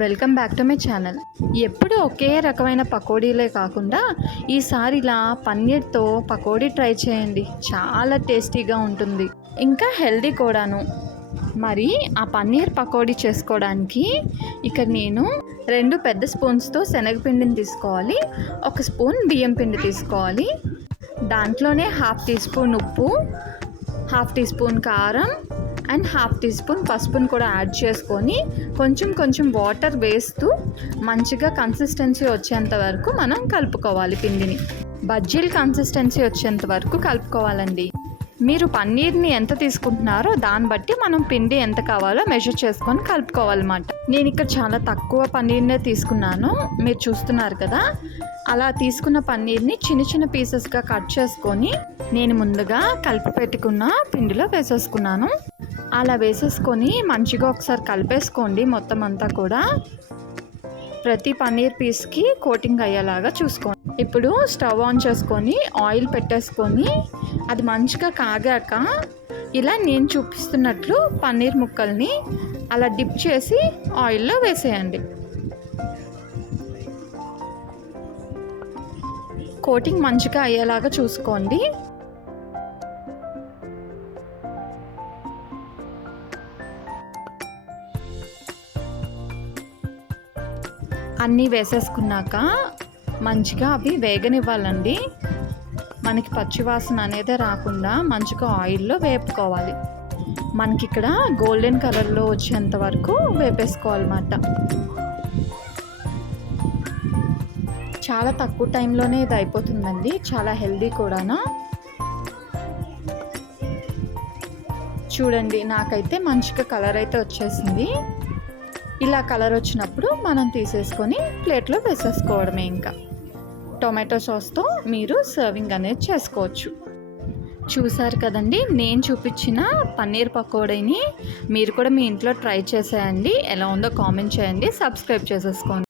Welcome back to my channel. ఎప్పుడు ఒకే రకమైన పకోడీలే కాకుండా ఈసారి ఇలా పన్నీర్తో పకోడీ ట్రై చేయండి. చాలా టేస్టీగా ఉంటుంది, ఇంకా హెల్దీ కూడాను. మరి ఆ పన్నీర్ పకోడీ చేసుకోవడానికి ఇక్కడ నేను 2 పెద్ద స్పూన్స్తో శనగపిండిని తీసుకోవాలి, 1 స్పూన్ బియ్యం పిండి తీసుకోవాలి. దాంట్లోనే 1/2 టీ స్పూన్ ఉప్పు, 1/2 టీ స్పూన్ కారం అండ్ 1/2 టీ స్పూన్ పసుపును కూడా యాడ్ చేసుకొని కొంచెం వాటర్ వేస్తూ మంచిగా కన్సిస్టెన్సీ వచ్చేంత వరకు మనం కలుపుకోవాలి. పిండిని బజ్జీల కన్సిస్టెన్సీ వచ్చేంత వరకు కలుపుకోవాలండి. మీరు పన్నీర్ని ఎంత తీసుకుంటున్నారో దాన్ని బట్టి మనం పిండి ఎంత కావాలో మెజర్ చేసుకొని కలుపుకోవాలన్నమాట. నేను ఇక్కడ చాలా తక్కువ పన్నీర్నే తీసుకున్నాను, మీరు చూస్తున్నారు కదా. అలా తీసుకున్న పన్నీర్ని చిన్న పీసెస్గా కట్ చేసుకొని నేను ముందుగా కలిపి పెట్టుకున్న పిండిలో వేసేసుకున్నాను. అలా వేసేసుకొని మంచిగా ఒకసారి కలిపేసుకోండి. మొత్తం అంతా కూడా ప్రతి పన్నీర్ పీస్కి కోటింగ్ అయ్యేలాగా చూసుకోండి. ఇప్పుడు స్టవ్ ఆన్ చేసుకొని ఆయిల్ పెట్టేసుకొని అది మంచిగా కాగాక ఇలా నేను చూపిస్తున్నట్లు పన్నీర్ ముక్కల్ని అలా డిప్ చేసి ఆయిల్లో వేసేయండి. కోటింగ్ మంచిగా అయ్యేలాగా చూసుకోండి. అన్నీ వేసేసుకున్నాక మంచిగా అవి వేగనివ్వాలండి. మనకి పచ్చివాసన అనేది రాకుండా మంచిగా ఆయిల్లో వేపుకోవాలి. మనకి ఇక్కడ గోల్డెన్ కలర్లో వచ్చేంత వరకు వేపేసుకోవాలన్నమాట. చాలా తక్కువ టైంలోనే ఇది అయిపోతుందండి, చాలా హెల్దీ కూడాను. చూడండి, నాకైతే మంచిగా కలర్ అయితే వచ్చేసింది. ఇలా కలర్ వచ్చినప్పుడు మనం తీసేసుకొని ప్లేట్లో వేసేసుకోవడమే. ఇంకా టొమాటో సాస్తో మీరు సర్వింగ్ అనేది చేసుకోవచ్చు. చూసారు కదండి, నేను చూపించిన పన్నీర్ పకోడీని మీరు కూడా మీ ఇంట్లో ట్రై చేసేయండి. ఎలా ఉందో కామెంట్ చేయండి, సబ్స్క్రైబ్ చేసేసుకోండి.